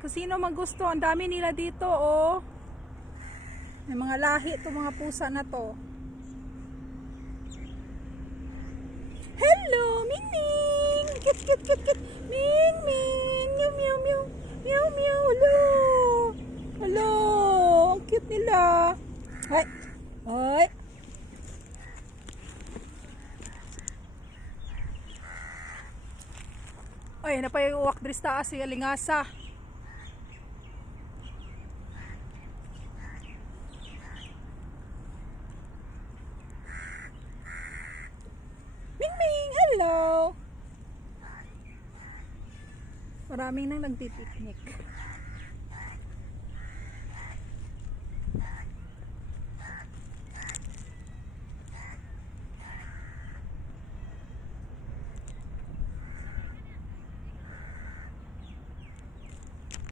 Kung sino magusto, ang dami nila dito, oh. May mga lahi to, mga pusa na to. Hello, Ming Ming! Kit, kit, kit, kit. Ming Ming! Meow, meow, meow. Meow, meow. Hello! Hello! Ang cute nila. Ay! Ay! Ay, napayuwak diri sa taas yung alingasa. Ming Ming, hello. Maraming nang nagpipiknik.